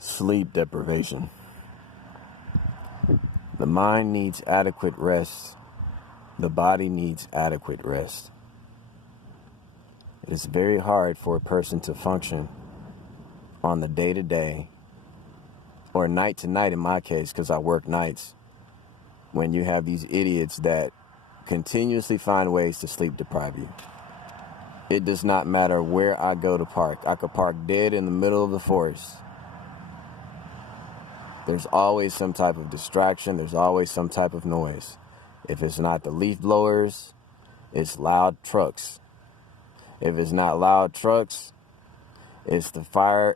Sleep deprivation. The mind needs adequate rest. The body needs adequate rest. It is very hard for a person to function on the day-to-day or night-to-night in my case, because I work nights, when you have these idiots that continuously find ways to sleep deprive you. It does not matter where I go to park. I could park dead in the middle of the forest. There's always some type of distraction. There's always some type of noise. If it's not the leaf blowers, it's loud trucks. If it's not loud trucks, it's the fire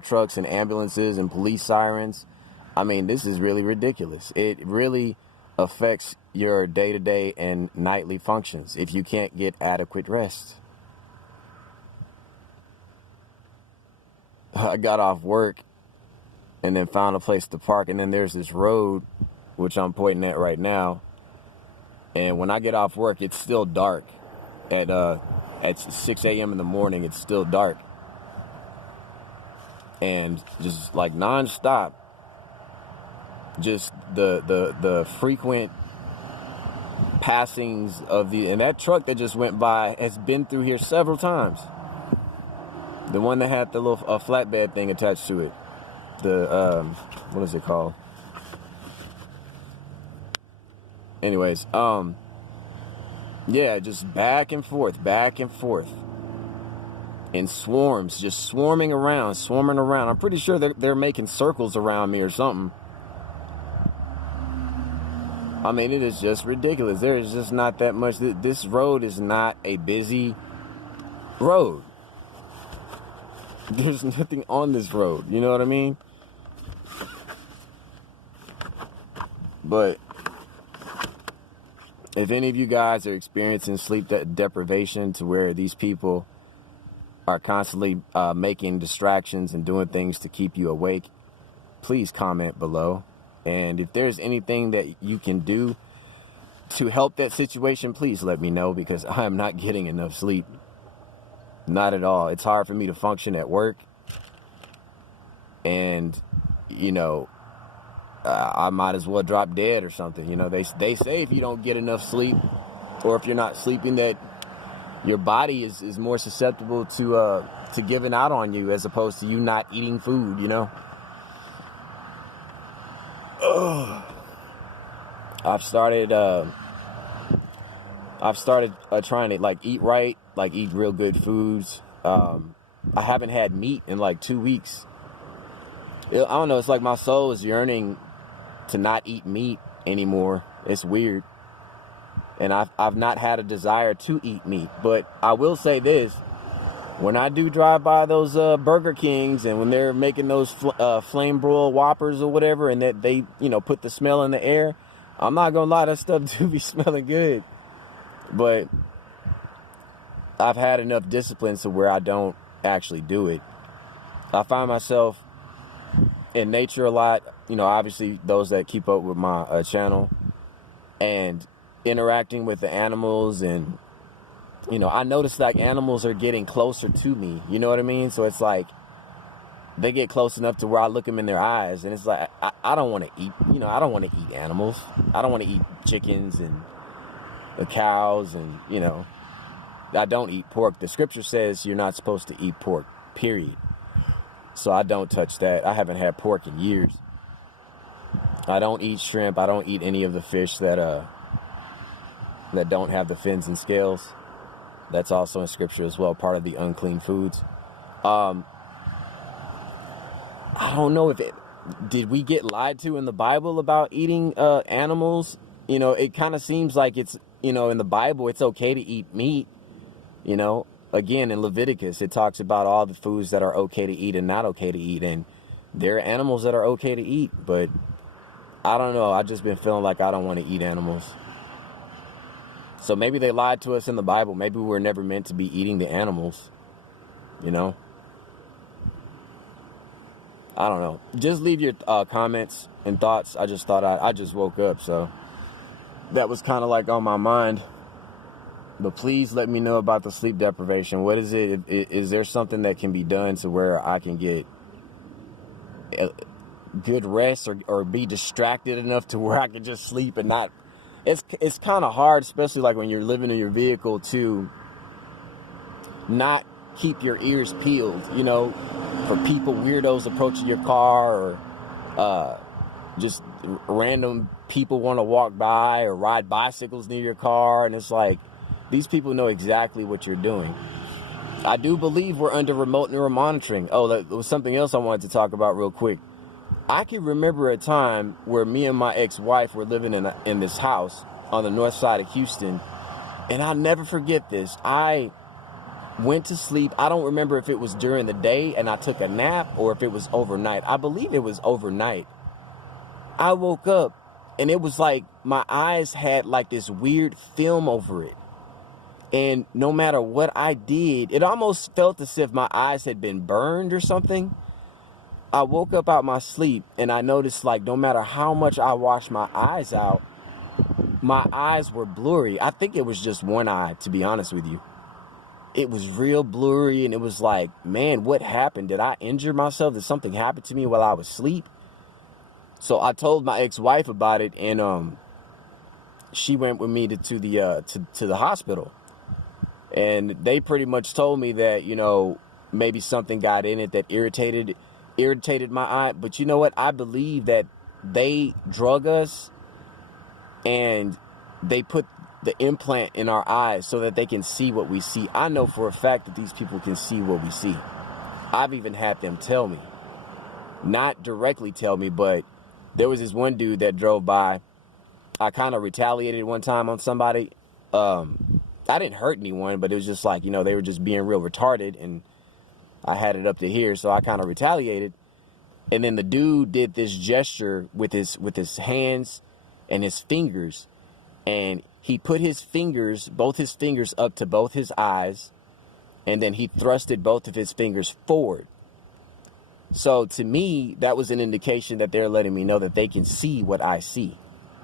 trucks and ambulances and police sirens. I mean, this is really ridiculous. It really affects your day-to-day and nightly functions if you can't get adequate rest. I got off work and then found a place to park, and then there's this road, which I'm pointing at right now. And when I get off work, it's still dark. At 6 a.m. in the morning, it's still dark. And just like nonstop, just the frequent passings of and that truck that just went by has been through here several times. The one that had the little flatbed thing attached to it. What is it called? Anyways, yeah, just back and forth. In swarms, just swarming around. I'm pretty sure that they're making circles around me or something. I mean, it is just ridiculous. There is just not that much. This road is not a busy road. There's nothing on this road. You know what I mean? But if any of you guys are experiencing sleep deprivation to where these people are constantly making distractions and doing things to keep you awake, please comment below. And if there's anything that you can do to help that situation, please let me know, because I am not getting enough sleep. Not at all. It's hard for me to function at work. And, you know, I might as well drop dead or something. You know, they say if you don't get enough sleep, or if you're not sleeping, that your body is more susceptible to giving out on you, as opposed to you not eating food, you know. I've started trying to like eat right, like eat real good foods. I haven't had meat in like 2 weeks. I don't know. It's like my soul is yearning to not eat meat anymore. It's weird. And I've not had a desire to eat meat. But I will say this. When I do drive by those Burger Kings, and when they're making those flame broiled Whoppers or whatever, and that they, you know, put the smell in the air, I'm not going to lie, that stuff do be smelling good. But I've had enough discipline to where I don't actually do it. I find myself in nature a lot, you know, obviously those that keep up with my channel, and interacting with the animals. And, you know, I notice like animals are getting closer to me, you know what I mean? So it's like they get close enough to where I look them in their eyes, and it's like, I don't want to eat, you know, I don't want to eat animals. I don't want to eat chickens and the cows, and, you know, I don't eat pork. The scripture says you're not supposed to eat pork, period. So I don't touch that. I haven't had pork in years. I don't eat shrimp. I don't eat any of the fish that don't have the fins and scales. That's also in scripture as well, part of the unclean foods. I don't know if did we get lied to in the Bible about eating animals? You know, it kind of seems like it's, you know, in the Bible, it's okay to eat meat. You know, again, in Leviticus, it talks about all the foods that are okay to eat and not okay to eat. And there are animals that are okay to eat, but I don't know. I've just been feeling like I don't want to eat animals. So maybe they lied to us in the Bible. Maybe we're never meant to be eating the animals, you know? I don't know. Just leave your comments and thoughts. I just thought I just woke up, so that was kind of like on my mind. But please let me know about the sleep deprivation. What is it? Is there something that can be done to where I can get good rest or be distracted enough to where I can just sleep and not... It's kind of hard, especially like when you're living in your vehicle, to not keep your ears peeled, you know, for people, weirdos approaching your car, or just random people want to walk by or ride bicycles near your car. And it's like, these people know exactly what you're doing. I do believe we're under remote neural monitoring. Oh, there was something else I wanted to talk about real quick. I can remember a time where me and my ex-wife were living in this house on the north side of Houston, and I'll never forget this. I went to sleep. I don't remember if it was during the day and I took a nap or if it was overnight. I believe it was overnight. I woke up and it was like my eyes had like this weird film over it. And no matter what I did, it almost felt as if my eyes had been burned or something. I woke up out my sleep and I noticed, like, no matter how much I washed my eyes out, my eyes were blurry. I think it was just one eye, to be honest with you. It was real blurry, and it was like, man, what happened? Did I injure myself? Did something happen to me while I was asleep? So I told my ex-wife about it, and she went with me to the hospital. And they pretty much told me that, you know, maybe something got in it that irritated my eye. But you know what? I believe that they drug us and they put the implant in our eyes so that they can see what we see. I know for a fact that these people can see what we see. I've even had them tell me. Not directly tell me, but there was this one dude that drove by. I kind of retaliated one time on somebody. I didn't hurt anyone, but it was just like, you know, they were just being real retarded, and I had it up to here, so I kind of retaliated. And then the dude did this gesture with his hands and his fingers, and he put his fingers, both his fingers, up to both his eyes, and then he thrusted both of his fingers forward. So to me, that was an indication that they're letting me know that they can see what I see.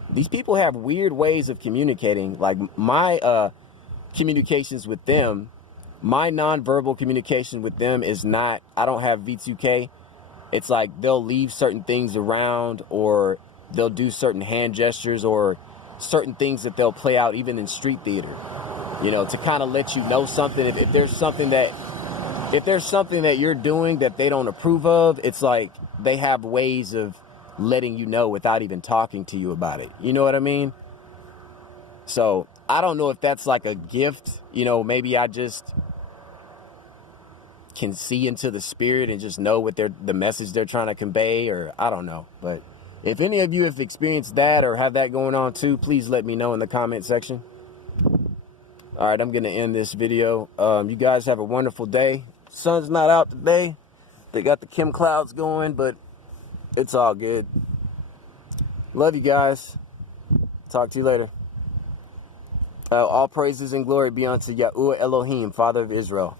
These people have weird ways of communicating. Like my communications with them, my nonverbal communication with them is not, I don't have V2K. It's like they'll leave certain things around, or they'll do certain hand gestures, or certain things that they'll play out even in street theater, you know, to kind of let you know something. If there's something that you're doing that they don't approve of, it's like they have ways of letting you know without even talking to you about it. You know what I mean? So I don't know if that's like a gift, you know, maybe I just can see into the spirit and just know what the message they're trying to convey, or I don't know. But if any of you have experienced that or have that going on too, please let me know in the comment section. All right, I'm going to end this video. You guys have a wonderful day. Sun's not out today. They got the Kim clouds going, but it's all good. Love you guys. Talk to you later. All praises and glory be unto Yahuwah Elohim, Father of Israel.